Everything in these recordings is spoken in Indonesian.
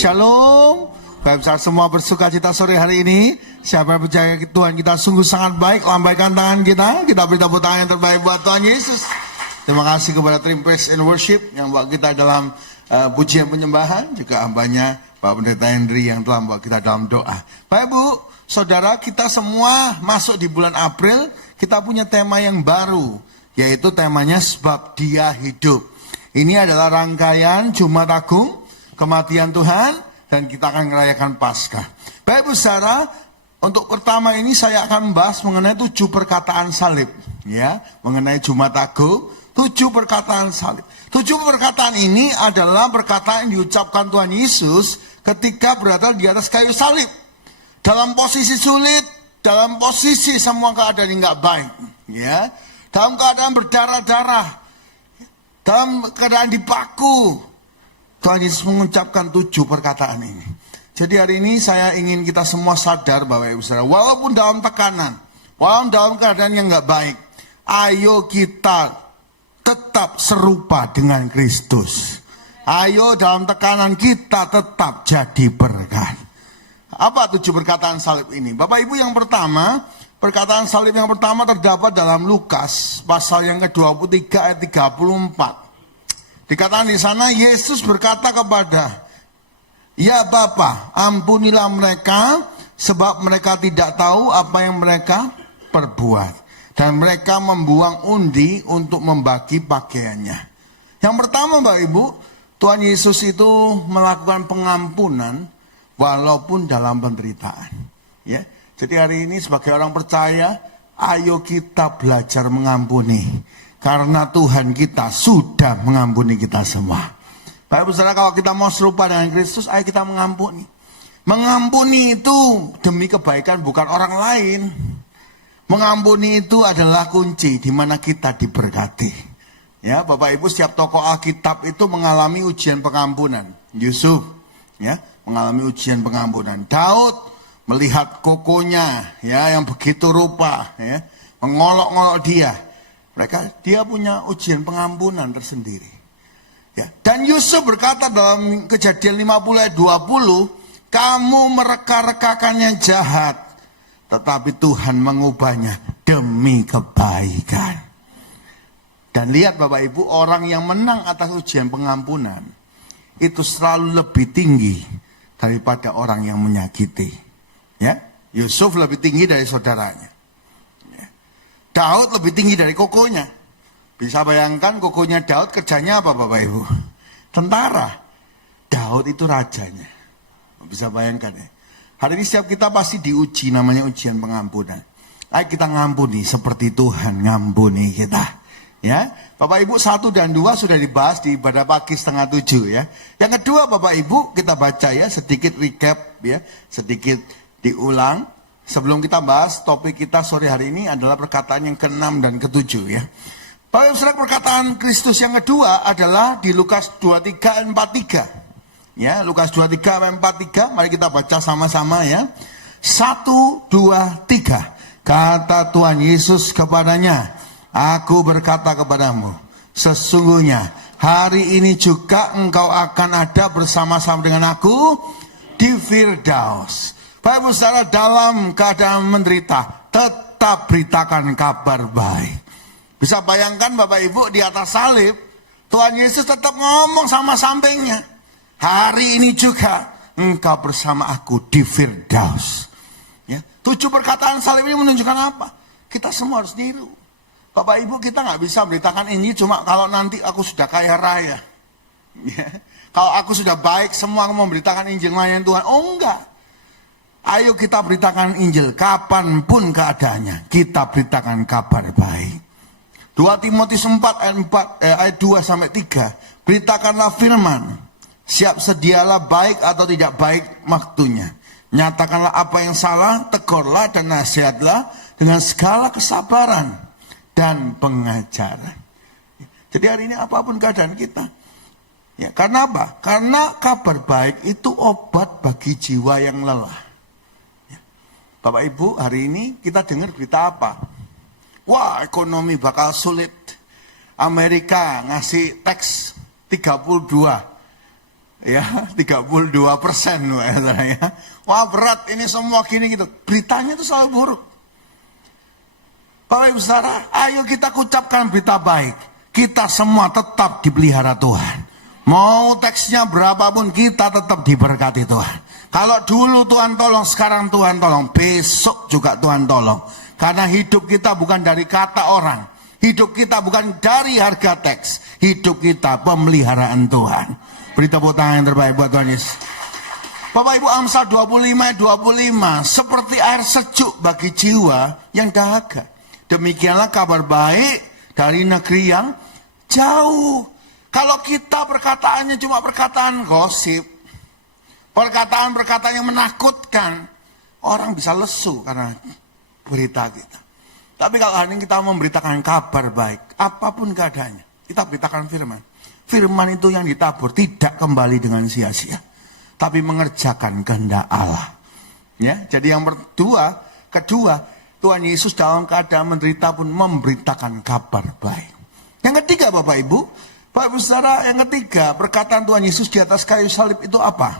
Shalom. Bapak besar semua bersuka cita sore hari ini. Siapa yang percaya Tuhan kita sungguh sangat baik, lambaikan tangan kita. Kita beri tepuk tangan yang terbaik buat Tuhan Yesus. Terima kasih kepada Team Praise and Worship yang buat kita dalam pujian penyembahan. Juga hambanya Pak Pendeta Henry yang telah membawa kita dalam doa. Bapak Ibu, Saudara, kita semua masuk di bulan April. Kita punya tema yang baru, yaitu temanya sebab Dia hidup. Ini adalah rangkaian Jumat Agung, kematian Tuhan, dan kita akan merayakan Paskah. Baik Ibu Saudara, untuk pertama ini saya akan membahas mengenai 7 perkataan salib, ya, mengenai Jumat Agung, 7 perkataan salib. 7 perkataan ini adalah perkataan yang diucapkan Tuhan Yesus ketika berada di atas kayu salib. Dalam posisi sulit, dalam posisi semua keadaan yang nggak baik, ya, dalam keadaan berdarah-darah, dalam keadaan dipaku, Tuhan Yesus mengucapkan 7 perkataan ini. Jadi hari ini saya ingin kita semua sadar bahwa Ibu Saudara, walaupun dalam tekanan, walaupun dalam keadaan yang nggak baik, ayo kita tetap serupa dengan Kristus. Ayo dalam tekanan kita tetap jadi berkat. Apa 7 perkataan salib ini? Bapak Ibu, yang pertama, perkataan salib yang pertama terdapat dalam Lukas pasal yang ke-23 ayat 34. Dikatakan di sana, Yesus berkata kepada, "Ya Bapa, ampunilah mereka, sebab mereka tidak tahu apa yang mereka perbuat." Dan mereka membuang undi untuk membagi pakaiannya. Yang pertama Bapak Ibu, Tuhan Yesus itu melakukan pengampunan walaupun dalam penderitaan. Ya, jadi hari ini sebagai orang percaya, ayo kita belajar mengampuni. Karena Tuhan kita sudah mengampuni kita semua. Bapak Ibu Saudara, kalau kita mau serupa dengan Kristus, ayo kita mengampuni. Mengampuni itu demi kebaikan bukan orang lain. Mengampuni itu adalah kunci di mana kita diberkati. Ya, Bapak Ibu, setiap tokoh Alkitab itu mengalami ujian pengampunan. Yusuf, ya, mengalami ujian pengampunan. Daud melihat kokonya, ya, yang begitu rupa, ya, mengolok-olok dia. Dia punya ujian pengampunan tersendiri. Ya. Dan Yusuf berkata dalam Kejadian 50 ayat 20, "Kamu mereka-rekakan yang jahat, tetapi Tuhan mengubahnya demi kebaikan." Dan lihat Bapak Ibu, orang yang menang atas ujian pengampunan itu selalu lebih tinggi daripada orang yang menyakiti. Ya, Yusuf lebih tinggi dari saudaranya. Ya. Daud lebih tinggi dari kokonya. Bisa bayangkan kokonya Daud kerjanya apa Bapak Ibu? Tentara. Daud itu rajanya. Bisa bayangkan ya. Hari ini setiap kita pasti diuji, namanya ujian pengampunan. Ayo kita ngampuni seperti Tuhan ngampuni kita. Ya, Bapak Ibu, 1 dan 2 sudah dibahas di ibadah pagi 6:30 ya. Yang kedua Bapak Ibu, kita baca ya, sedikit recap ya, sedikit diulang. Sebelum kita bahas, topik kita sore hari ini adalah perkataan yang ke-6 dan ke-7 ya. Bapak Ibu Saudara, perkataan Kristus yang kedua adalah di Lukas 23 ayat 43. Ya, Lukas 23 ayat 43, mari kita baca sama-sama ya. 1, 2, 3. Kata Tuhan Yesus kepadanya, "Aku berkata kepadamu, sesungguhnya hari ini juga engkau akan ada bersama-sama dengan aku di Firdaus." Bapak Ibu Saudara, dalam keadaan menderita, tetap beritakan kabar baik. Bisa bayangkan Bapak Ibu, di atas salib, Tuhan Yesus tetap ngomong sama sampingnya, "Hari ini juga engkau bersama aku di Firdaus." Ya, 7 perkataan salib ini menunjukkan apa? Kita semua harus niru. Bapak Ibu, kita nggak bisa beritakan ini cuma kalau nanti aku sudah kaya raya. Ya. Kalau aku sudah baik, semua mau memberitakan Injil melayani Tuhan. Oh enggak. Ayo kita beritakan Injil kapanpun keadaannya. Kita beritakan kabar baik. 2 Timotius 4 ayat 2 sampai 3. Beritakanlah firman. Siap sedialah baik atau tidak baik waktunya. Nyatakanlah apa yang salah, tegurlah dan nasihatlah dengan segala kesabaran dan pengajaran. Jadi hari ini apapun keadaan kita. Ya, karena apa? Karena kabar baik itu obat bagi jiwa yang lelah. Ya. Bapak Ibu, hari ini kita dengar berita apa? Wah, ekonomi bakal sulit. Amerika ngasih tax 32 Ya, 32% ya. Wah berat ini semua gini gitu. Beritanya itu selalu buruk. Bapak Ibu Saudara, ayo kita ucapkan berita baik. Kita semua tetap dipelihara Tuhan. Mau teksnya berapapun kita tetap diberkati Tuhan. Kalau dulu Tuhan tolong, sekarang Tuhan tolong, besok juga Tuhan tolong. Karena hidup kita bukan dari kata orang. Hidup kita bukan dari harga teks. Hidup kita pemeliharaan Tuhan. Berita tepuk tangan yang terbaik buat Tuhan Yesus. Bapak Ibu, Amsal 25 seperti air sejuk bagi jiwa yang dahaga. Demikianlah kabar baik dari negeri yang jauh. Kalau kita perkataannya cuma perkataan gosip, perkataan-perkataan yang menakutkan, orang bisa lesu karena berita kita. Tapi kalau hari ini kita memberitakan kabar baik, apapun keadaannya, kita beritakan firman. Firman itu yang ditabur tidak kembali dengan sia-sia, tapi mengerjakan kehendak Allah. Ya, jadi yang kedua, Tuhan Yesus dalam keadaan menderita pun memberitakan kabar baik. Yang ketiga, Bapak Ibu Saudara, yang ketiga, perkataan Tuhan Yesus di atas kayu salib itu apa?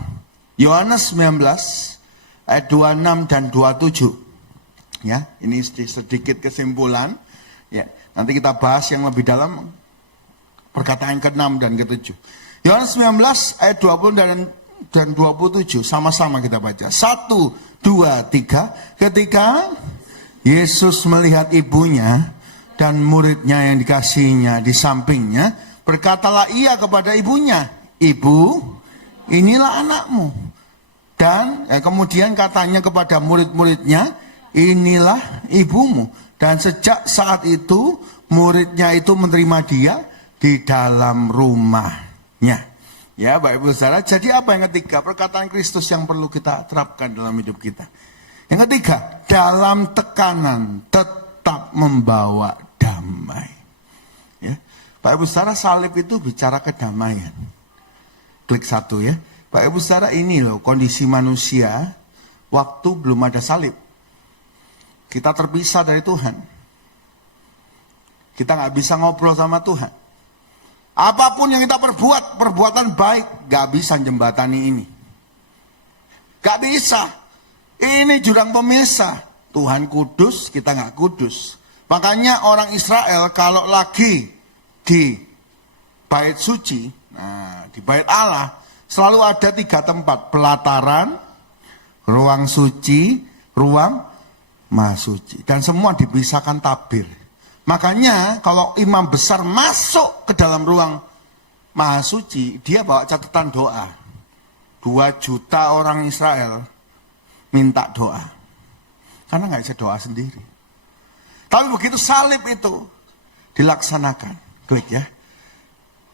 Yohanes 19 ayat 26 dan 27. Ya, ini sedikit kesimpulan. Ya, nanti kita bahas yang lebih dalam perkataan ke-6 dan ke-7. Yohanes 19 ayat 20 dan 27 sama-sama kita baca. 1, 2, 3. Ketika Yesus melihat ibunya dan muridnya yang dikasihinya di sampingnya, berkatalah ia kepada ibunya, "Ibu, inilah anakmu." Dan kemudian katanya kepada murid-muridnya, "Inilah ibumu." Dan sejak saat itu muridnya itu menerima dia di dalam rumahnya. Ya, Bapak Ibu Saudara, jadi apa yang ketiga? Perkataan Kristus yang perlu kita terapkan dalam hidup kita. Yang ketiga, dalam tekanan tetap membawa damai. Ya. Bapak Ibu Saudara, salib itu bicara kedamaian. Klik 1 ya. Bapak Ibu Saudara, ini loh kondisi manusia waktu belum ada salib. Kita terpisah dari Tuhan. Kita nggak bisa ngobrol sama Tuhan. Apapun yang kita perbuat, perbuatan baik, gak bisa jembatani ini. Gak bisa. Ini jurang pemisah. Tuhan kudus, kita gak kudus. Makanya orang Israel kalau lagi di bait suci, nah di bait Allah, selalu ada 3 tempat. Pelataran, ruang suci, ruang maha suci. Dan semua dipisahkan tabir. Makanya kalau imam besar masuk ke dalam ruang maha suci, dia bawa catatan doa. 2 juta orang Israel minta doa. Karena nggak bisa doa sendiri. Tapi begitu salib itu dilaksanakan, klik ya.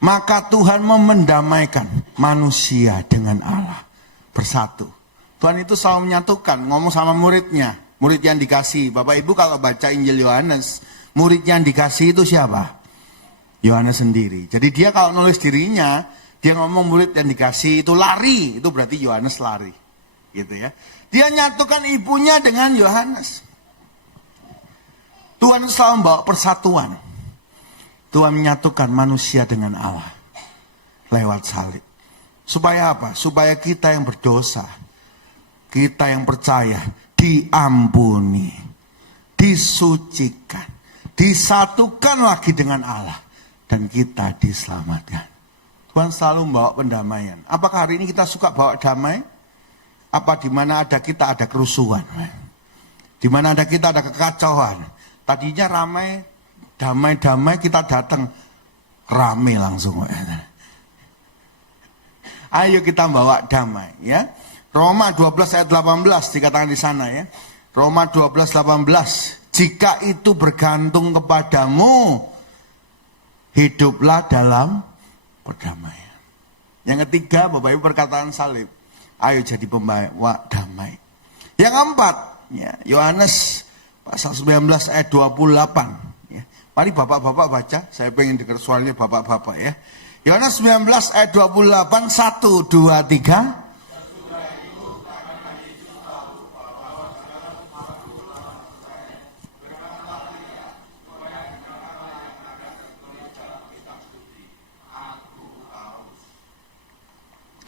Maka Tuhan memendamaikan manusia dengan Allah bersatu. Tuhan itu selalu menyatukan, ngomong sama muridnya. Murid yang dikasih. Bapak Ibu kalau baca Injil Yohanes, murid yang dikasih itu siapa? Yohanes sendiri. Jadi dia kalau nulis dirinya, dia ngomong murid yang dikasih itu lari. Itu berarti Yohanes lari. Gitu ya. Dia nyatukan ibunya dengan Yohanes. Tuhan selalu membawa persatuan. Tuhan menyatukan manusia dengan Allah. Lewat salib. Supaya apa? Supaya kita yang berdosa, kita yang percaya, diampuni, disucikan, disatukan lagi dengan Allah, dan kita diselamatkan. Tuhan selalu membawa pendamaian. Apakah hari ini kita suka bawa damai? Apa di mana ada kita ada kerusuhan? Di mana ada kita ada kekacauan? Tadinya ramai, damai-damai, kita datang ramai langsung. Ayo kita bawa damai, ya. Roma 12 ayat 18 dikatakan di sana ya. Roma 12 18. Jika itu bergantung kepadamu, hiduplah dalam perdamaian. Yang ketiga, Bapak Ibu, perkataan salib. Ayo jadi pembawa damai. Yang keempat, ya, Yohanes pasal 19 ayat 28. Ya. Mari bapak-bapak baca, saya pengen dengar suaranya bapak-bapak ya. Yohanes 19 ayat 28, 1, 2, 3.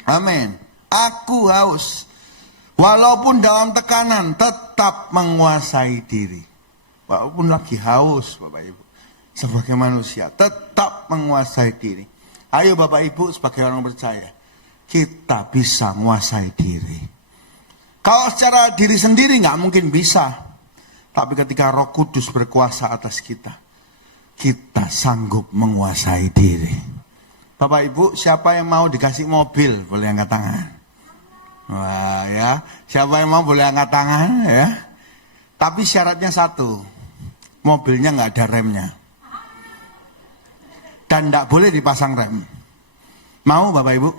Amin. Aku haus. Walaupun dalam tekanan tetap menguasai diri. Walaupun lagi haus Bapak Ibu. Sebagai manusia tetap menguasai diri. Ayo Bapak Ibu sebagai orang percaya. Kita bisa menguasai diri. Kalau secara diri sendiri nggak mungkin bisa. Tapi ketika Roh Kudus berkuasa atas kita. Kita sanggup menguasai diri. Bapak Ibu, siapa yang mau dikasih mobil? Boleh angkat tangan. Wah ya, siapa yang mau boleh angkat tangan ya. Tapi syaratnya satu, mobilnya nggak ada remnya. Dan nggak boleh dipasang rem. Mau Bapak Ibu?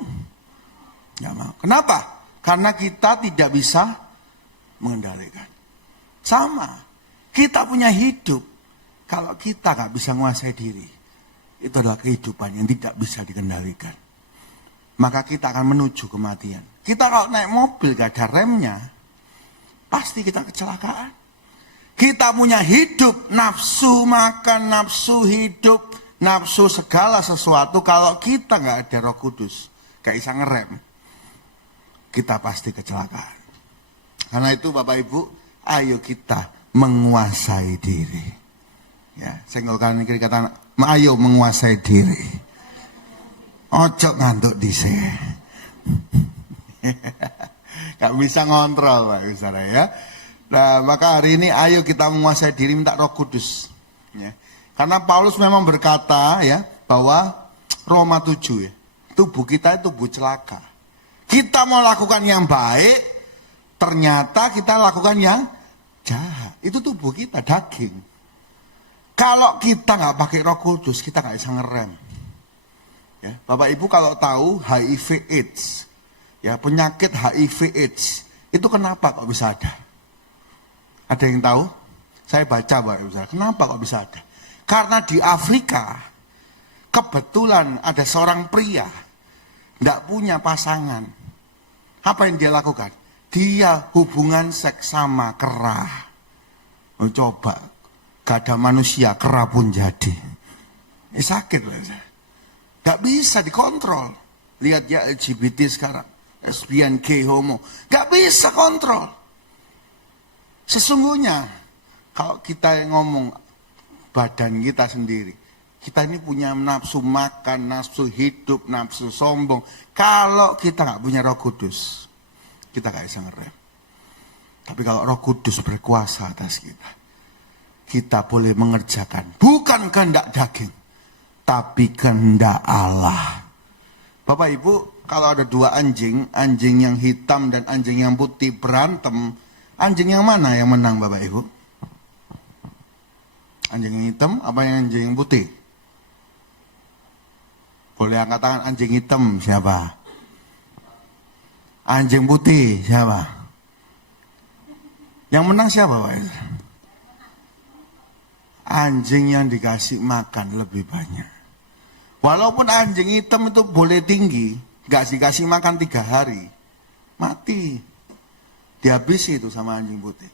Nggak mau. Kenapa? Karena kita tidak bisa mengendalikan. Sama, kita punya hidup. Kalau kita nggak bisa menguasai diri, itu adalah kehidupan yang tidak bisa dikendalikan. Maka kita akan menuju kematian. Kita kalau naik mobil gak ada remnya, pasti kita kecelakaan. Kita punya hidup, nafsu makan, nafsu hidup, nafsu segala sesuatu. Kalau kita gak ada Roh Kudus, gak bisa ngerem, kita pasti kecelakaan. Karena itu Bapak Ibu, ayo kita menguasai diri. Ya, senggol kanan kiri kata, ayo menguasai diri. Ojo ngantuk dhisik. Gak bisa ngontrol Pak Saudara ya. Nah, maka hari ini ayo kita menguasai diri, minta Roh Kudus. Ya. Karena Paulus memang berkata ya bahwa Roma 7 ya, tubuh kita itu tubuh celaka. Kita mau lakukan yang baik, ternyata kita lakukan yang jahat. Itu tubuh kita, daging. Kalau kita nggak pakai Roh Kudus, kita nggak bisa ngerem. Ya, Bapak Ibu kalau tahu HIV AIDS, ya penyakit HIV AIDS, itu kenapa kok bisa ada? Ada yang tahu? Saya baca Bapak Ibu, kenapa kok bisa ada? Karena di Afrika, kebetulan ada seorang pria, nggak punya pasangan. Apa yang dia lakukan? Dia hubungan seks sama kera. Oh, coba. Gak ada manusia, kera pun jadi. Ini sakit loh. Gak bisa dikontrol. Lihat ya LGBT sekarang. Lesbian, gay, homo. Gak bisa kontrol. Sesungguhnya, kalau kita ngomong badan kita sendiri. Kita ini punya nafsu makan, nafsu hidup, nafsu sombong. Kalau kita gak punya Roh Kudus, kita gak bisa ngerem. Tapi kalau Roh Kudus berkuasa atas kita boleh mengerjakan bukan kehendak daging, tapi kehendak Allah. Bapak Ibu, kalau ada dua anjing, anjing yang hitam dan anjing yang putih berantem, anjing yang mana yang menang Bapak Ibu? Anjing yang hitam apa yang anjing yang putih? Boleh angkat tangan, anjing hitam siapa? Anjing putih siapa? Yang menang siapa Bapak Ibu? Anjing yang dikasih makan lebih banyak. Walaupun anjing hitam itu boleh tinggi, gak dikasih makan 3 hari, mati. Dihabisi itu sama anjing putih.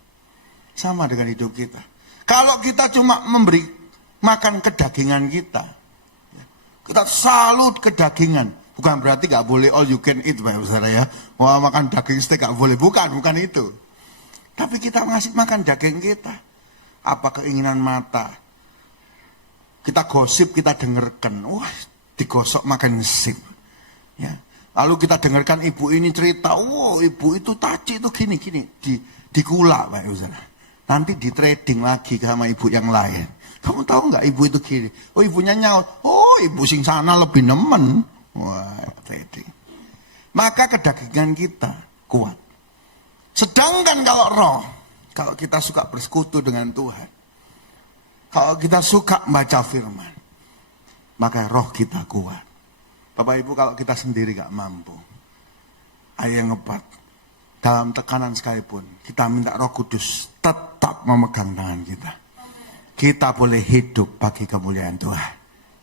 Sama dengan hidup kita. Kalau kita cuma memberi makan kedagingan kita salut kedagingan. Bukan berarti gak boleh all you can eat Bapak Saudara ya. Wah makan daging steak gak boleh. Bukan itu. Tapi kita ngasih makan daging kita. Apa keinginan mata? Kita gosip, kita dengarkan. Wah, digosok makan sip. Ya. Lalu kita dengarkan ibu ini cerita, wow ibu itu taci itu gini-gini. Dikulak Pak Saudara. Nanti di trading lagi sama ibu yang lain. Kamu tahu nggak ibu itu gini? Oh ibunya nyaut. Oh ibu sing sana lebih nemen. Wah, trading. Maka kedagingan kita kuat. Sedangkan kalau roh, kalau kita suka bersekutu dengan Tuhan, kalau kita suka baca firman, maka roh kita kuat. Bapak Ibu kalau kita sendiri gak mampu, ayo ngepat, dalam tekanan sekalipun, kita minta Roh Kudus tetap memegang tangan kita. Kita boleh hidup bagi kemuliaan Tuhan.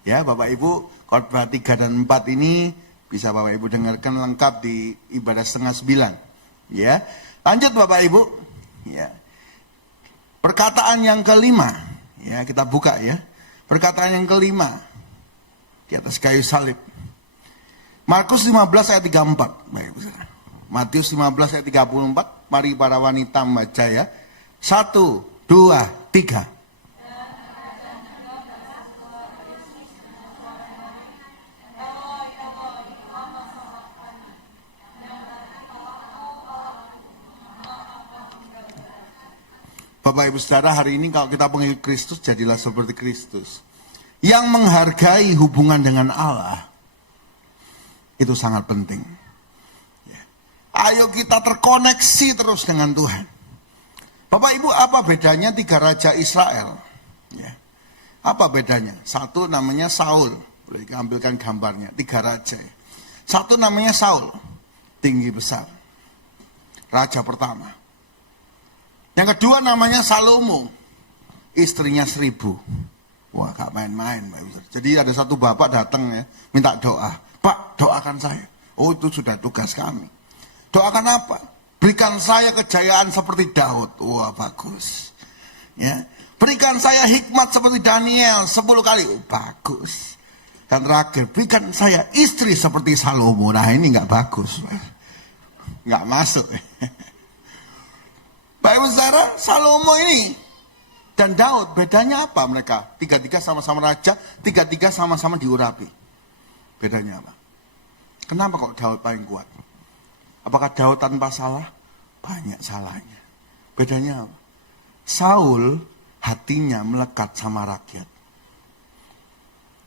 Ya Bapak Ibu, khotbah 3 dan 4 ini bisa Bapak Ibu dengarkan lengkap di ibadah 8:30. Ya, lanjut Bapak Ibu. Ya. Perkataan yang kelima, ya kita buka ya. Perkataan yang kelima di atas kayu salib. Markus 15 ayat 34. Baik, saudara. Matius 15 ayat 34. Mari para wanita membaca ya. 1, 2, 3. Bapak Ibu Saudara, hari ini kalau kita pengikut Kristus, jadilah seperti Kristus. Yang menghargai hubungan dengan Allah, itu sangat penting. Ya. Ayo kita terkoneksi terus dengan Tuhan. Bapak Ibu, apa bedanya 3 raja Israel? Ya. Apa bedanya? Satu namanya Saul. Boleh ambilkan gambarnya, 3 raja. Ya. Satu namanya Saul, tinggi besar. Raja pertama. Yang kedua namanya Salomo, istrinya 1000. Wah, gak main-main. Jadi ada satu bapak datang ya, minta doa. Pak, doakan saya. Oh, itu sudah tugas kami. Doakan apa? Berikan saya kejayaan seperti Daud. Wah, bagus. Ya. Berikan saya hikmat seperti Daniel 10 kali. Oh, bagus. Dan terakhir, berikan saya istri seperti Salomo. Nah, ini gak bagus. Gak masuk. Baik saudara, Salomo ini dan Daud, bedanya apa mereka? 3-3 sama-sama raja, 3-3 sama-sama diurapi. Bedanya apa? Kenapa kok Daud paling kuat? Apakah Daud tanpa salah? Banyak salahnya. Bedanya apa? Saul hatinya melekat sama rakyat.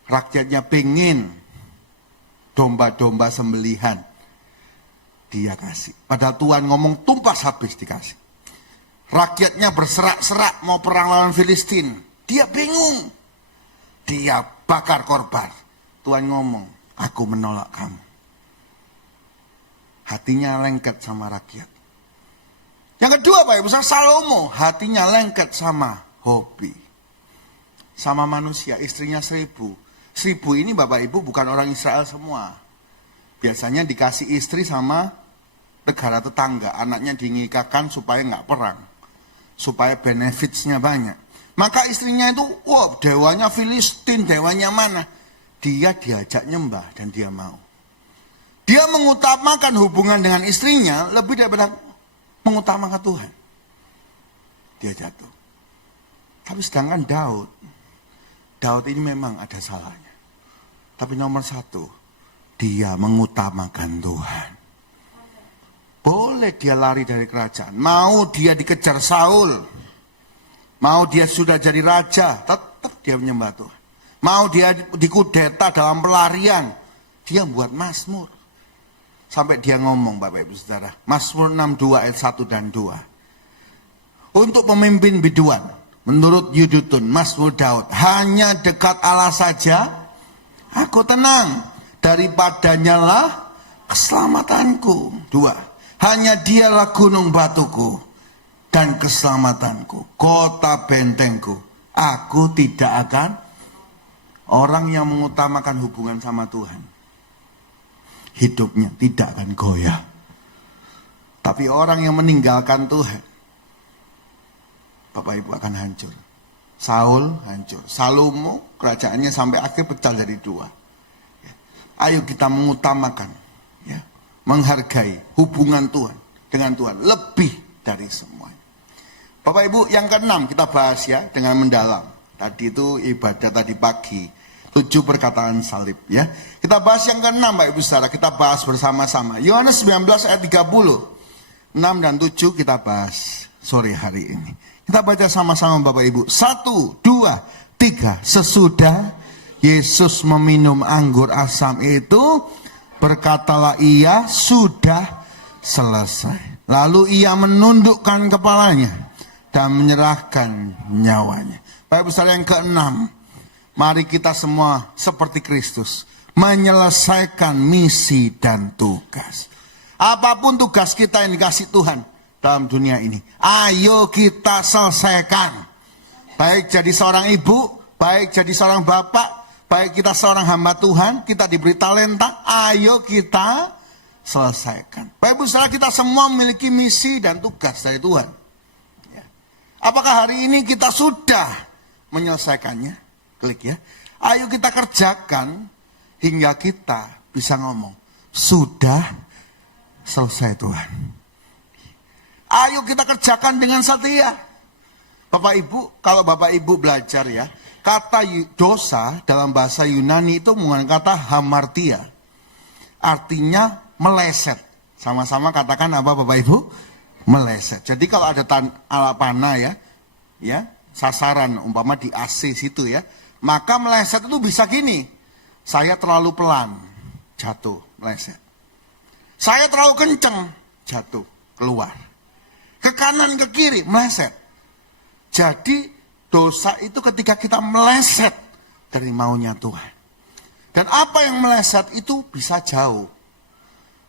Rakyatnya pengen domba-domba sembelihan. Dia kasih. Padahal Tuhan ngomong tumpas habis dikasih. Rakyatnya berserak-serak mau perang lawan Filistin. Dia bingung. Dia bakar korban. Tuhan ngomong, aku menolak kamu. Hatinya lengket sama rakyat. Yang kedua Pak Ibu, Salomo. Hatinya lengket sama hobi. Sama manusia, istrinya 1000. 1000 ini Bapak Ibu bukan orang Israel semua. Biasanya dikasih istri sama negara tetangga. Anaknya dinikahkan supaya nggak perang. Supaya benefitsnya banyak. Maka istrinya itu, wah dewanya Filistin, dewanya mana? Dia diajak nyembah dan dia mau. Dia mengutamakan hubungan dengan istrinya lebih daripada mengutamakan Tuhan. Dia jatuh. Tapi sedangkan Daud ini memang ada salahnya. Tapi nomor 1, dia mengutamakan Tuhan. Boleh dia lari dari kerajaan. Mau dia dikejar Saul. Mau dia sudah jadi raja. Tetap dia menyembah Tuhan. Mau dia dikudeta dalam pelarian. Dia buat mazmur. Sampai dia ngomong Bapak Ibu Saudara. Mazmur 62 ayat 1 dan 2. Untuk pemimpin biduan. Menurut Yudutun, Mazmur Daud. Hanya dekat Allah saja. Aku tenang. Daripadanya lah keselamatanku. 2. Hanya dialah gunung batuku dan keselamatanku, kota bentengku. Aku tidak akan. Orang yang mengutamakan hubungan sama Tuhan, hidupnya tidak akan goyah. Tapi orang yang meninggalkan Tuhan, Bapak Ibu akan hancur. Saul hancur. Salomo kerajaannya sampai akhir pecah jadi 2. Ayo kita mengutamakan, ya, menghargai hubungan Tuhan dengan Tuhan lebih dari semuanya. Bapak Ibu, yang ke-6 kita bahas ya dengan mendalam. Tadi itu ibadah tadi pagi, 7 perkataan salib ya. Kita bahas yang ke-6 Bapak Ibu Saudara, kita bahas bersama-sama. Yohanes 19 ayat 30. 6 dan 7 kita bahas sore hari ini. Kita baca sama-sama Bapak Ibu. 1, 2, 3. Sesudah Yesus meminum anggur asam itu, berkatalah ia, sudah selesai. Lalu ia menundukkan kepalanya dan menyerahkan nyawanya. Bapak Ibu Saudara, yang ke-6, mari kita semua seperti Kristus menyelesaikan misi dan tugas. Apapun tugas kita yang dikasih Tuhan dalam dunia ini, ayo kita selesaikan. Baik jadi seorang ibu, baik jadi seorang bapak, baik kita seorang hamba Tuhan, kita diberi talenta, ayo kita selesaikan. Bapak Ibu Saudara, kita semua memiliki misi dan tugas dari Tuhan. Ya. Apakah hari ini kita sudah menyelesaikannya? Klik ya. Ayo kita kerjakan hingga kita bisa ngomong, sudah selesai Tuhan. Ayo kita kerjakan dengan setia. Bapak Ibu, kalau Bapak Ibu belajar ya, kata dosa dalam bahasa Yunani itu menggunakan kata hamartia. Artinya meleset. Sama-sama katakan apa Bapak Ibu? Meleset. Jadi kalau ada alat panah ya, sasaran umpama di AC situ ya, maka meleset itu bisa gini. Saya terlalu pelan, jatuh, meleset. Saya terlalu kencang, jatuh, keluar. Ke kanan, ke kiri, meleset. Jadi dosa itu ketika kita meleset dari maunya Tuhan. Dan apa yang meleset itu bisa jauh.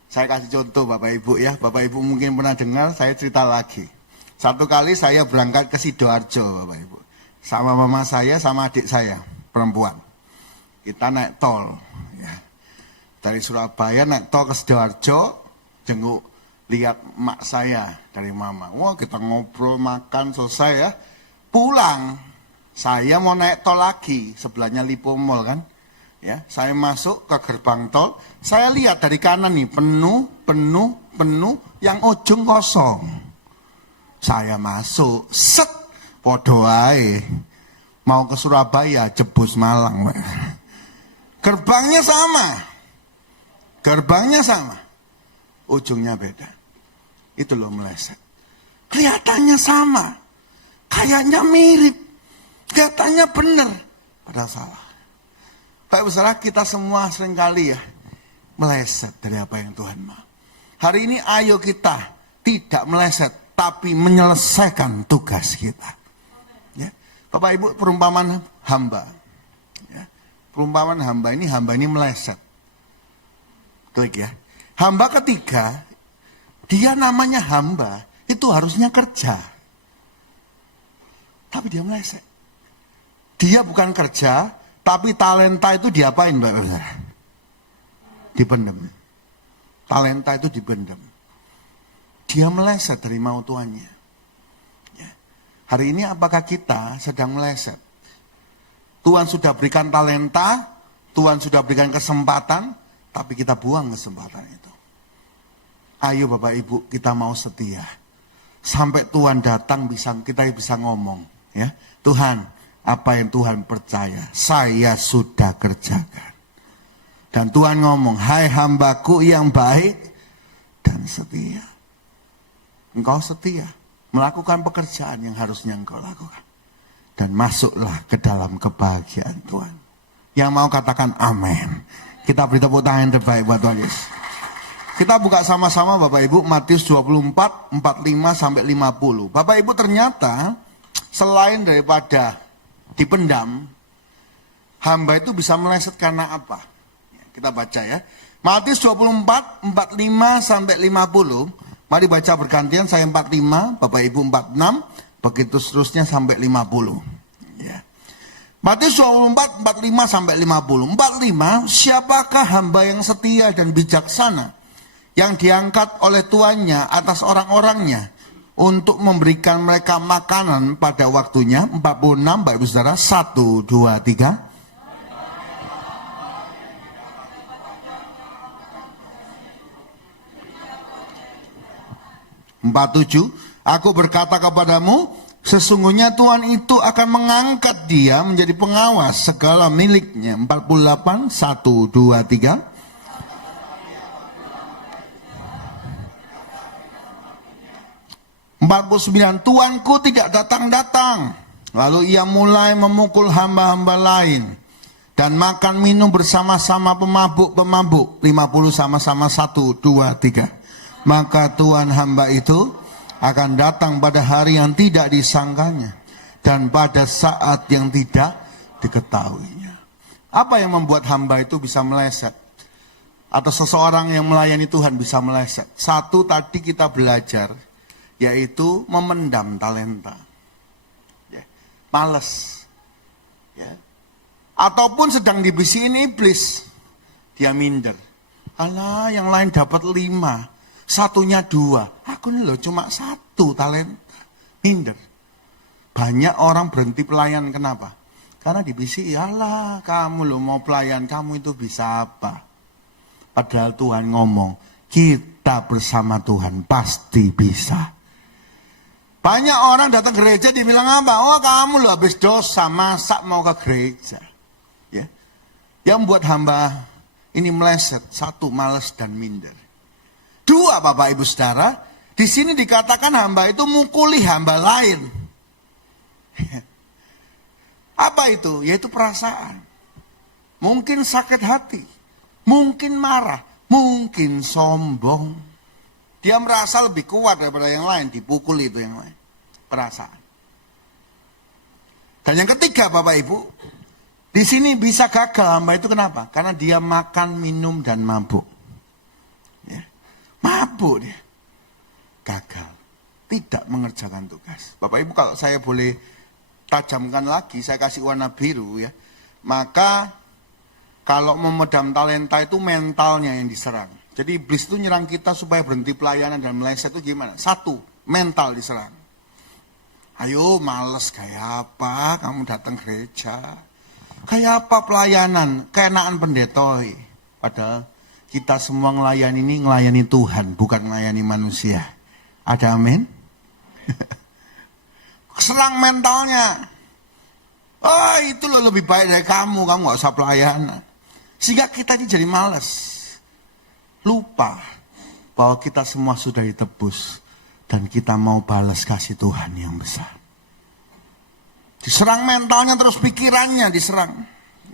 Saya kasih contoh Bapak Ibu ya. Bapak Ibu mungkin pernah dengar, saya cerita lagi. Satu kali saya berangkat ke Sidoarjo Bapak Ibu. Sama mama saya, sama adik saya, perempuan. Kita naik tol. Ya. Dari Surabaya naik tol ke Sidoarjo, jenguk lihat mak saya dari mama. Wah kita ngobrol, makan, selesai ya. Pulang, saya mau naik tol lagi, sebelahnya Lipo Mall kan. Ya, saya masuk ke gerbang tol, saya lihat dari kanan nih, penuh, yang ujung kosong. Saya masuk, set, podo ae. Mau ke Surabaya, jebus Malang. Gerbangnya sama, ujungnya beda. Itu loh meleset. Kelihatannya sama, kayaknya mirip, kelihatannya benar, padahal salah. Bapak Ibu Saudara, kita semua seringkali ya meleset dari apa yang Tuhan mau. Hari ini ayo kita tidak meleset, tapi menyelesaikan tugas kita. Ya. Bapak Ibu, perumpamaan hamba. Ya. Perumpamaan hamba ini meleset. Klik ya. Hamba ketiga, dia namanya hamba, itu harusnya kerja. Tapi dia meleset. Dia bukan kerja, tapi talenta itu diapain Mbak? Dipendam. Talenta itu dipendam. Dia meleset dari mau tuannya. Ya. Hari ini apakah kita sedang meleset? Tuhan sudah berikan talenta, Tuhan sudah berikan kesempatan, tapi kita buang kesempatan itu. Ayo Bapak Ibu, kita mau setia. Sampai Tuhan datang kita bisa ngomong. Ya, Tuhan, apa yang Tuhan percaya, saya sudah kerjakan. Dan Tuhan ngomong, hai hambaku yang baik dan setia. Engkau setia, melakukan pekerjaan yang harusnya engkau lakukan. Dan masuklah ke dalam kebahagiaan Tuhan. Yang mau katakan amin. Kita beri tepuk tangan terbaik buat Tuhan Yesus. Kita buka sama-sama Bapak Ibu, Matius 24, 45-50. Bapak Ibu ternyata, selain daripada dipendam, hamba itu bisa meleset karena apa? Kita baca ya. Matius 24, 45-50. Mari baca bergantian, saya 45, Bapak Ibu 46, begitu seterusnya sampai 50. Ya. Matius 24, 45-50. 45, siapakah hamba yang setia dan bijaksana, yang diangkat oleh tuannya atas orang-orangnya, untuk memberikan mereka makanan pada waktunya. 46, Bapak Ibu Saudara, 1, 2, 3. 47, aku berkata kepadamu, sesungguhnya Tuhan itu akan mengangkat dia menjadi pengawas segala miliknya. 48, 1, 2, 3. 49, tuanku tidak datang-datang. Lalu ia mulai memukul hamba-hamba lain dan makan minum bersama-sama pemabuk-pemabuk. 50 sama-sama 1, 2, 3. Maka Tuhan hamba itu akan datang pada hari yang tidak disangkanya dan pada saat yang tidak diketahuinya. Apa yang membuat hamba itu bisa meleset? Atau seseorang yang melayani Tuhan bisa meleset? Satu, tadi kita belajar, yaitu memendam talenta. Ya, males. Ya. Ataupun sedang dibisikin iblis, dia minder. Alah, yang lain dapat 5, satunya 2. Aku nih loh cuma 1 talenta. Minder. Banyak orang berhenti pelayan, kenapa? Karena dibisiki, alah kamu loh mau pelayan, kamu itu bisa apa? Padahal Tuhan ngomong, kita bersama Tuhan pasti bisa. Banyak orang datang gereja dibilang apa? Oh kamu loh habis dosa, masa mau ke gereja? Ya. Yang buat hamba ini meleset. Satu, malas dan minder. Dua, Bapak Ibu Saudara, di sini dikatakan hamba itu mukuli hamba lain. Apa itu? Yaitu perasaan. Mungkin sakit hati, mungkin marah, mungkin sombong. Dia merasa lebih kuat daripada yang lain, dipukul itu yang lain. Perasaan. Dan yang ketiga Bapak Ibu, di sini bisa gagal hamba itu kenapa? Karena dia makan, minum, dan mabuk. Ya. Mabuk dia. Gagal. Tidak mengerjakan tugas. Bapak Ibu kalau saya boleh tajamkan lagi, saya kasih warna biru ya. Maka kalau memedam talenta itu mentalnya yang diserang. Jadi iblis itu nyerang kita supaya berhenti pelayanan dan meleset itu gimana? Satu, mental diserang. Ayo males kayak apa kamu datang gereja? Kayak apa pelayanan? Keenaan pendetoi. Padahal kita semua ngelayani Tuhan, bukan ngelayani manusia. Ada amin? Serang mentalnya. Oh itu loh lebih baik dari kamu gak usah pelayanan. Sehingga kita ini jadi malas. Lupa bahwa kita semua sudah ditebus. Dan kita mau balas kasih Tuhan yang besar. Diserang mentalnya terus pikirannya diserang.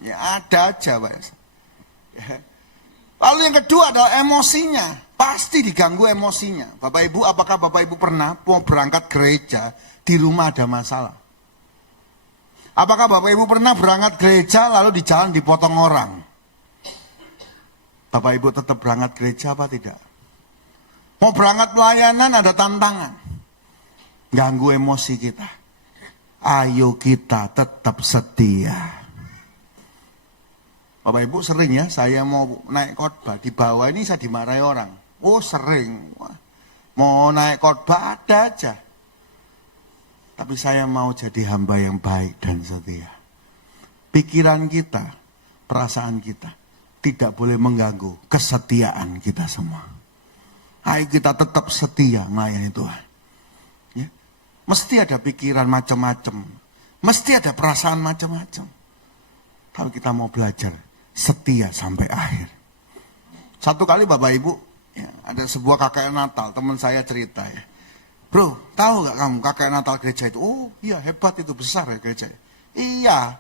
Ya ada aja Pak. Ya. Lalu yang kedua adalah emosinya. Pasti diganggu emosinya. Bapak Ibu, apakah Bapak Ibu pernah mau berangkat gereja, di rumah ada masalah? Apakah Bapak Ibu pernah berangkat gereja lalu di jalan dipotong orang? Bapak Ibu tetap berangkat gereja apa tidak? Mau berangkat pelayanan ada tantangan. Ganggu emosi kita. Ayo kita tetap setia. Bapak Ibu sering ya, saya mau naik khotbah di bawah ini saya dimarahi orang. Oh sering. Mau naik khotbah ada aja. Tapi saya mau jadi hamba yang baik dan setia. Pikiran kita, perasaan kita tidak boleh mengganggu kesetiaan kita semua. Ayo kita tetap setia melayani Tuhan. Ya. Mesti ada pikiran macam-macam. Mesti ada perasaan macam-macam. Kalau kita mau belajar setia sampai akhir. Satu kali Bapak Ibu, ya, ada sebuah KKN Natal, teman saya cerita ya. Bro, tahu gak kamu KKN Natal gereja itu? Oh iya hebat itu, besar ya gereja. Iya,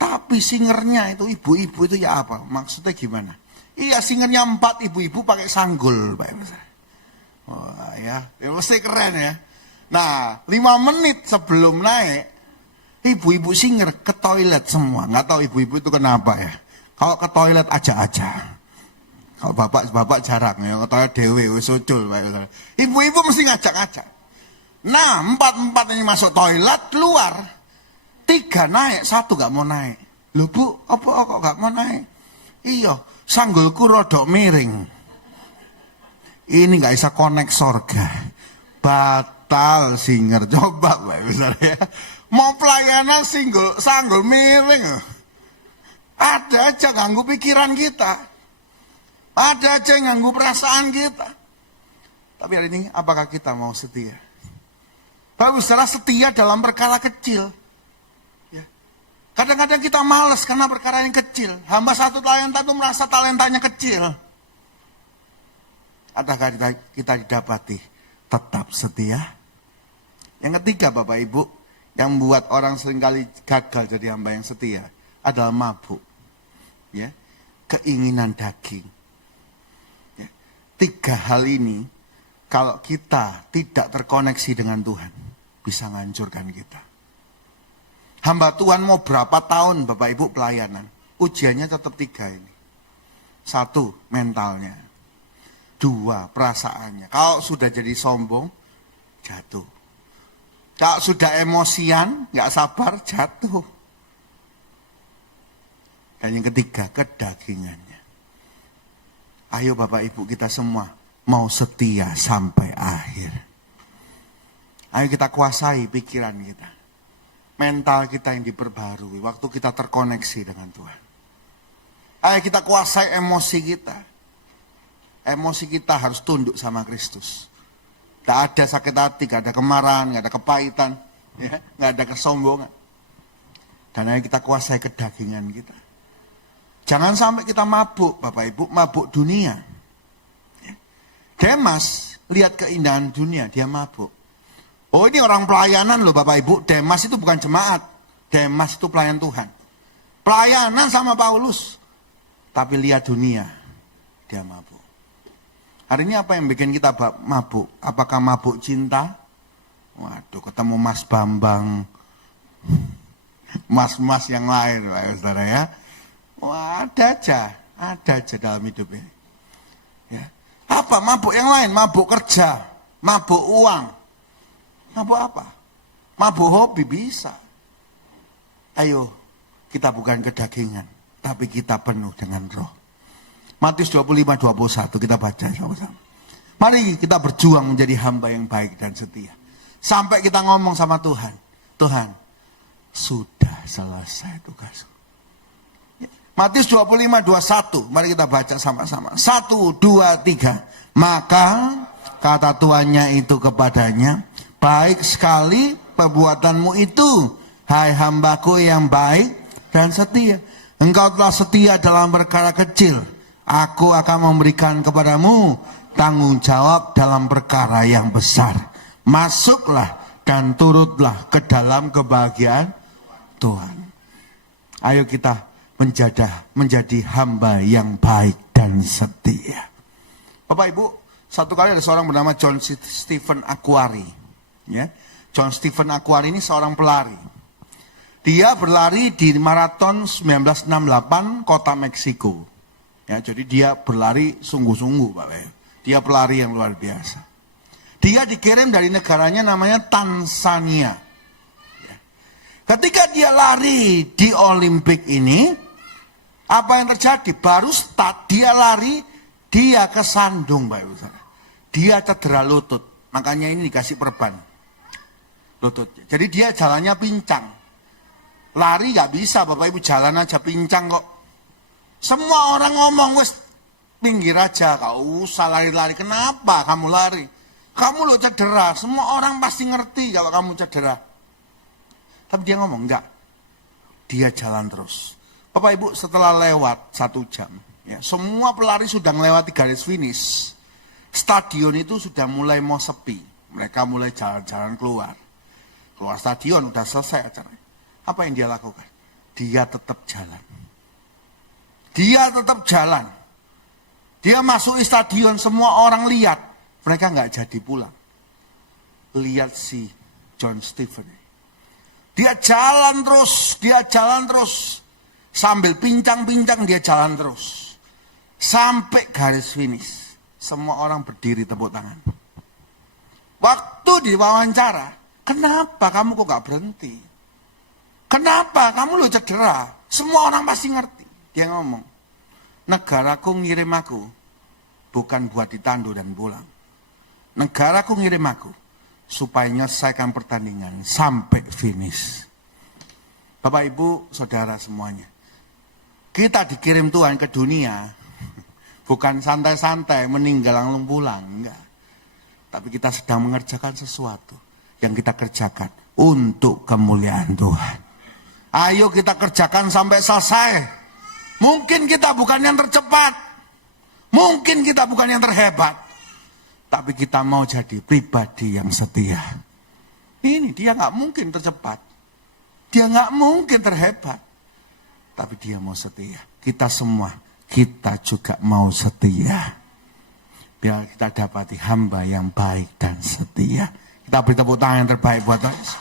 tapi singernya itu ibu-ibu itu ya apa? Maksudnya gimana? Iya singernya 4 ibu-ibu pakai sanggul Pak Ibu. Wah ya mesti keren ya. Nah 5 menit sebelum naik, ibu-ibu singer ke toilet semua. Nggak tahu ibu-ibu itu kenapa ya. Kalau ke toilet aja. Kalau bapak jarang ya, ke toilet dewe, ucul Pak Ibu. Ibu-ibu mesti ngajak-ngajak. Nah 4 ini masuk toilet, keluar. 3 naik, 1 gak mau naik. Loh Bu, apa kok gak mau naik? Iya, sanggulku rodok miring. Ini gak bisa connect sorga. Batal singer. Coba Pak misalnya. Mau pelayanan sanggul miring. Ada aja ganggu pikiran kita. Ada aja yang ganggu perasaan kita. Tapi hari ini apakah kita mau setia? Bapak saudara setia dalam perkara kecil. Kadang-kadang kita malas karena perkara yang kecil. Hamba satu talenta itu merasa talentanya kecil. Adakah kita didapati tetap setia? Yang ketiga Bapak Ibu, yang membuat orang seringkali gagal jadi hamba yang setia adalah mabuk. Ya, keinginan daging. Ya, 3 hal ini kalau kita tidak terkoneksi dengan Tuhan bisa menghancurkan kita. Hamba Tuhan mau berapa tahun Bapak Ibu pelayanan, ujiannya tetap 3 ini. 1, mentalnya. 2, perasaannya. Kalau sudah jadi sombong, jatuh. Kalau sudah emosian, gak sabar, jatuh. Dan yang ketiga, kedagingannya. Ayo Bapak Ibu kita semua mau setia sampai akhir. Ayo kita kuasai pikiran kita. Mental kita yang diperbarui waktu kita terkoneksi dengan Tuhan. Ayo kita kuasai emosi kita. Emosi kita harus tunduk sama Kristus. Tidak ada sakit hati, tidak ada kemarahan, tidak ada kepahitan, ya, tidak ada kesombongan. Dan ayo kita kuasai kedagingan kita. Jangan sampai kita mabuk, Bapak Ibu, mabuk dunia. Demas, lihat keindahan dunia, dia mabuk. Oh, ini orang pelayanan loh Bapak Ibu. Demas itu bukan jemaat. Demas itu pelayan Tuhan. Pelayanan sama Paulus. Tapi lihat dunia, dia mabuk. Hari ini apa yang bikin kita mabuk? Apakah mabuk cinta? Waduh, ketemu Mas Bambang. Mas-mas yang lain, Pak Saudara ya. Wah, ada aja dalam hidup ini. Ya. Apa? Mabuk yang lain, mabuk kerja, mabuk uang. Mabuk apa? Mabuk hobi bisa. Ayo, kita bukan kedagingan, tapi kita penuh dengan roh. Matius 25:21 kita baca sama-sama. Mari kita berjuang menjadi hamba yang baik dan setia. Sampai kita ngomong sama Tuhan, Tuhan, sudah selesai tugasku. Matius 25:21, mari kita baca sama-sama. 1, 2, 3. Maka kata tuannya itu kepadanya, baik sekali perbuatanmu itu, hai hambaku yang baik dan setia. Engkau telah setia dalam perkara kecil, aku akan memberikan kepadamu tanggung jawab dalam perkara yang besar. Masuklah dan turutlah ke dalam kebahagiaan Tuhan. Ayo kita menjadi hamba yang baik dan setia. Bapak Ibu, satu kali ada seorang bernama John Stephen Akhwari. Ya, John Stephen Akhwari ini seorang pelari. Dia berlari di maraton 1968 kota Meksiko. Ya, jadi dia berlari sungguh-sungguh, Bapak Ibu. Dia pelari yang luar biasa. Dia dikirim dari negaranya namanya Tanzania. Ya. Ketika dia lari di Olimpik ini, apa yang terjadi? Baru start, dia lari, dia kesandung, Bapak Ibu. Dia cedera lutut, makanya ini dikasih perban lutut. Jadi dia jalannya pincang. Lari gak bisa, Bapak Ibu, jalan aja pincang kok. Semua orang ngomong, wes pinggir aja, gak usah lari-lari. Kenapa kamu lari? Kamu lo cedera, semua orang pasti ngerti kalau kamu cedera. Tapi dia ngomong, enggak. Dia jalan terus. Bapak Ibu, setelah lewat 1 jam, ya, semua pelari sudah melewati garis finish. Stadion itu sudah mulai mau sepi. Mereka mulai jalan-jalan keluar. Keluar stadion, udah selesai acaranya. Apa yang dia lakukan? Dia tetap jalan. Dia tetap jalan. Dia masuk stadion, semua orang lihat. Mereka nggak jadi pulang. Lihat si John Stephen. Dia jalan terus. Sambil pincang-pincang dia jalan terus. Sampai garis finish. Semua orang berdiri tepuk tangan. Waktu diwawancara, kenapa kamu kok gak berhenti? Kenapa kamu lo cedera? Semua orang pasti ngerti. Dia ngomong, negaraku ngirim aku bukan buat ditandu dan pulang. Negaraku ngirim aku supaya menyelesaikan pertandingan sampai finish. Bapak Ibu, Saudara semuanya. Kita dikirim Tuhan ke dunia bukan santai-santai meninggal langsung pulang, enggak. Tapi kita sedang mengerjakan sesuatu yang kita kerjakan untuk kemuliaan Tuhan. Ayo kita kerjakan sampai selesai. Mungkin kita bukan yang tercepat, mungkin kita bukan yang terhebat, tapi kita mau jadi pribadi yang setia. Ini dia nggak mungkin tercepat, dia nggak mungkin terhebat, tapi dia mau setia. Kita semua, kita juga mau setia. Biar kita dapati hamba yang baik dan setia. Kita beri tepuk tangan yang terbaik buat Yesus.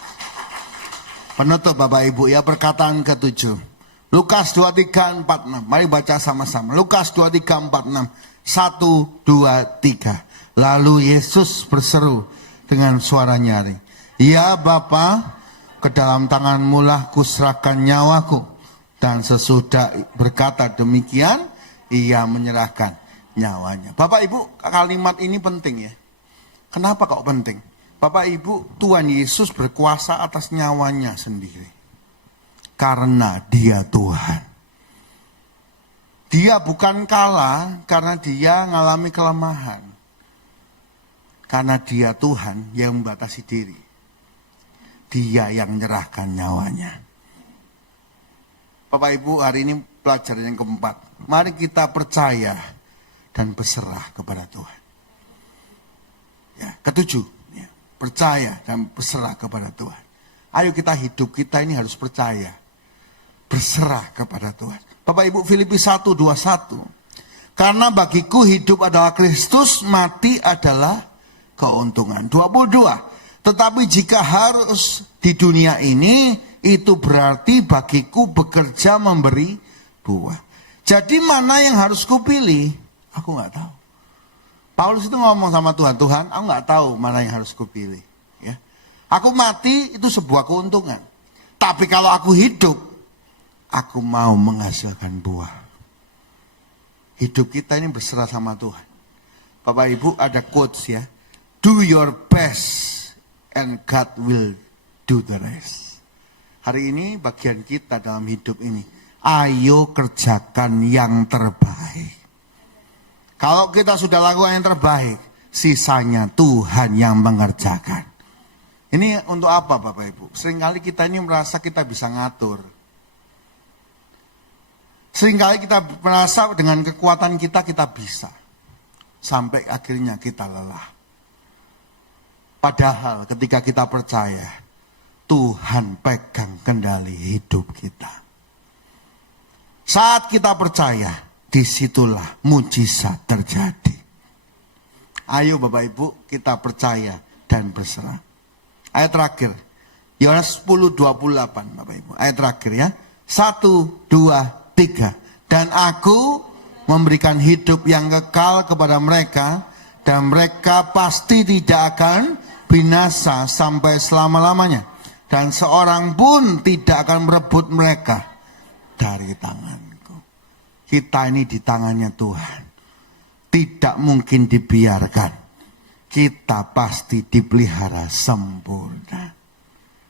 Penutup Bapak Ibu ya, perkataan ke-7. Lukas 23:46. Mari baca sama-sama. Lukas 23:46. 1, 2, 3. Lalu Yesus berseru dengan suara nyaring, ya Bapa, ke dalam tangan-Mu lah kuserahkan nyawaku. Dan sesudah berkata demikian, ia menyerahkan nyawanya. Bapak Ibu, kalimat ini penting ya. Kenapa kok penting? Bapak Ibu, Tuhan Yesus berkuasa atas nyawanya sendiri. Karena dia Tuhan. Dia bukan kalah karena dia mengalami kelemahan. Karena dia Tuhan yang membatasi diri. Dia yang menyerahkan nyawanya. Bapak Ibu, hari ini pelajaran yang keempat. Mari kita percaya dan berserah kepada Tuhan. Ya, ketujuh, ya, percaya dan berserah kepada Tuhan. Ayo kita hidup kita ini harus percaya. Berserah kepada Tuhan. Bapak Ibu, Filipi 1:21. Karena bagiku hidup adalah Kristus, mati adalah keuntungan. 22. Tetapi jika harus di dunia ini, itu berarti bagiku bekerja memberi buah. Jadi mana yang harus kupilih? Aku nggak tahu. Paulus itu ngomong sama Tuhan, Tuhan, aku nggak tahu mana yang harus kupilih. Ya. Aku mati itu sebuah keuntungan. Tapi kalau aku hidup, aku mau menghasilkan buah. Hidup kita ini berserah sama Tuhan. Bapak Ibu, ada quotes ya. Do your best and God will do the rest. Hari ini bagian kita dalam hidup ini. Ayo kerjakan yang terbaik. Kalau kita sudah lakukan yang terbaik, sisanya Tuhan yang mengerjakan. Ini untuk apa Bapak Ibu? Seringkali kita ini merasa kita bisa ngatur. Seringkali kita merasa dengan kekuatan kita bisa. Sampai akhirnya kita lelah. Padahal ketika kita percaya, Tuhan pegang kendali hidup kita. Saat kita percaya, disitulah mujizat terjadi. Ayo Bapak Ibu, kita percaya dan berserah. Ayat terakhir, Yohanes 10:28 Bapak Ibu. Ayat terakhir ya. 1, 2, 3. Dan aku memberikan hidup yang kekal kepada mereka, dan mereka pasti tidak akan binasa sampai selama-lamanya. Dan seorang pun tidak akan merebut mereka dari tanganku. Kita ini di tangannya Tuhan. Tidak mungkin dibiarkan. Kita pasti dipelihara sempurna.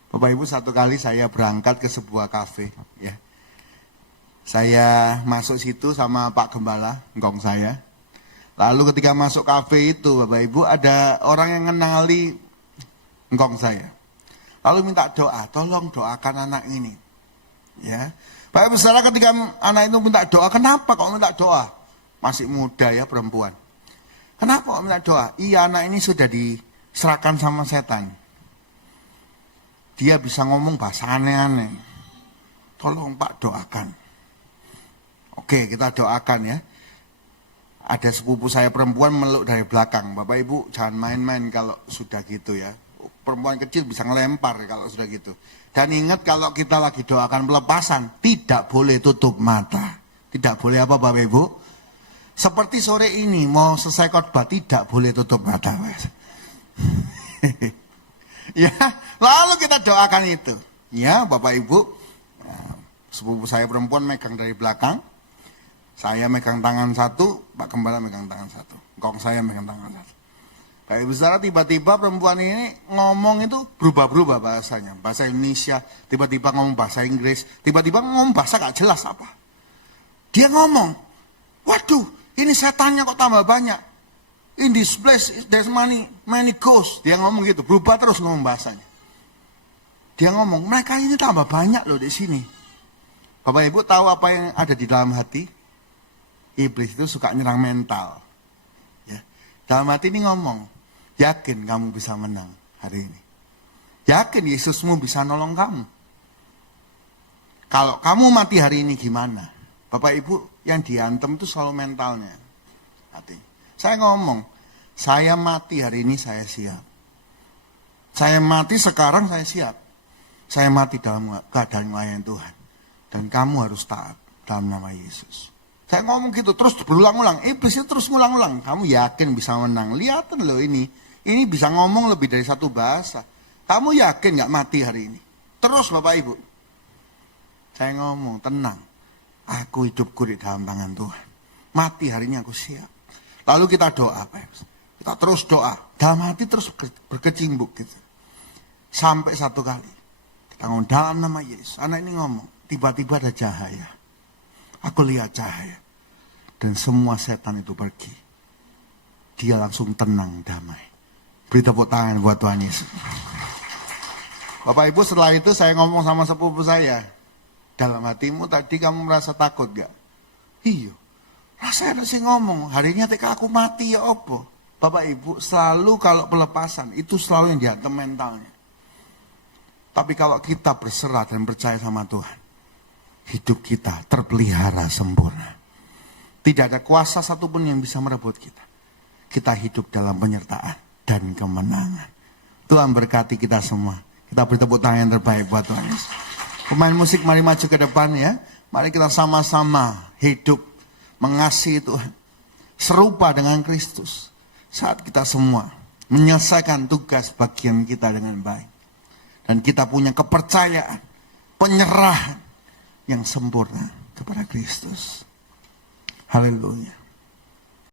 Bapak Ibu, satu kali saya berangkat ke sebuah kafe. Ya. Saya masuk situ sama Pak Gembala, ngkong saya. Lalu ketika masuk kafe itu, Bapak Ibu, ada orang yang kenali ngkong saya. Lalu minta doa, tolong doakan anak ini. Ya. Bapak Ibu saudara, ketika anak itu minta doa, kenapa kok minta doa? Masih muda ya perempuan. Kenapa kok minta doa? Iya, anak ini sudah diserahkan sama setan. Dia bisa ngomong bahasa aneh-aneh. Tolong Pak doakan. Oke, kita doakan ya. Ada sepupu saya perempuan meluk dari belakang. Bapak Ibu jangan main-main kalau sudah gitu ya. Perempuan kecil bisa ngelempar kalau sudah gitu. Dan ingat kalau kita lagi doakan pelepasan, tidak boleh tutup mata. Tidak boleh apa Bapak Ibu? Seperti sore ini mau selesai khotbah, tidak boleh tutup mata. Ya, lalu kita doakan itu. Ya Bapak Ibu, sepupu saya perempuan megang dari belakang. Saya megang tangan satu, Pak Gembala megang tangan satu. Kong saya megang tangan satu. Kayak besar tiba-tiba perempuan ini ngomong itu berubah-berubah bahasanya. Bahasa Indonesia, tiba-tiba ngomong bahasa Inggris, tiba-tiba ngomong bahasa gak jelas apa. Dia ngomong, waduh ini setannya kok tambah banyak. In this place there's many ghosts. Dia ngomong gitu, berubah terus ngomong bahasanya. Dia ngomong, mereka ini tambah banyak loh di sini. Bapak Ibu tahu apa yang ada di dalam hati? Iblis itu suka nyerang mental. Ya. Dalam hati ini ngomong, yakin kamu bisa menang hari ini. Yakin Yesusmu bisa nolong kamu. Kalau kamu mati hari ini gimana? Bapak Ibu, yang diantem itu selalu mentalnya. Hati. Saya ngomong, saya mati hari ini saya siap. Saya mati sekarang saya siap. Saya mati dalam keadaan melayani Tuhan. Dan kamu harus taat dalam nama Yesus. Saya ngomong gitu terus berulang-ulang. Iblis itu terus ngulang-ulang. Kamu yakin bisa menang? Lihatin loh ini. Ini bisa ngomong lebih dari satu bahasa. Kamu yakin gak mati hari ini? Terus Bapak Ibu. Saya ngomong, tenang. Aku hidupku di dalam tangan Tuhan. Mati hari ini aku siap. Lalu kita doa. Kita terus doa. Dalam hati terus berkecimpung gitu. Sampai satu kali. Kita ngomong dalam nama Yesus. Anak ini ngomong. Tiba-tiba ada cahaya. Aku lihat cahaya. Dan semua setan itu pergi. Dia langsung tenang, damai. Beri tepuk tangan buat Tuhan Yesus. Bapak Ibu, setelah itu saya ngomong sama sepupu saya. Dalam hatimu tadi kamu merasa takut gak? Iya. Rasanya sih ngomong, hari ini ketika aku mati ya apa? Bapak Ibu, selalu kalau pelepasan, itu selalu yang dihantam mentalnya. Tapi kalau kita berserah dan percaya sama Tuhan, hidup kita terpelihara sempurna. Tidak ada kuasa satupun yang bisa merebut kita. Kita hidup dalam penyertaan dan kemenangan. Tuhan berkati kita semua. Kita beri tepuk tangan yang terbaik buat Tuhan Yesus. Pemain musik mari maju ke depan ya. Mari kita sama-sama hidup mengasihi Tuhan. Serupa dengan Kristus. Saat kita semua menyelesaikan tugas bagian kita dengan baik. Dan kita punya kepercayaan, penyerahan yang sempurna kepada Kristus. Haleluya.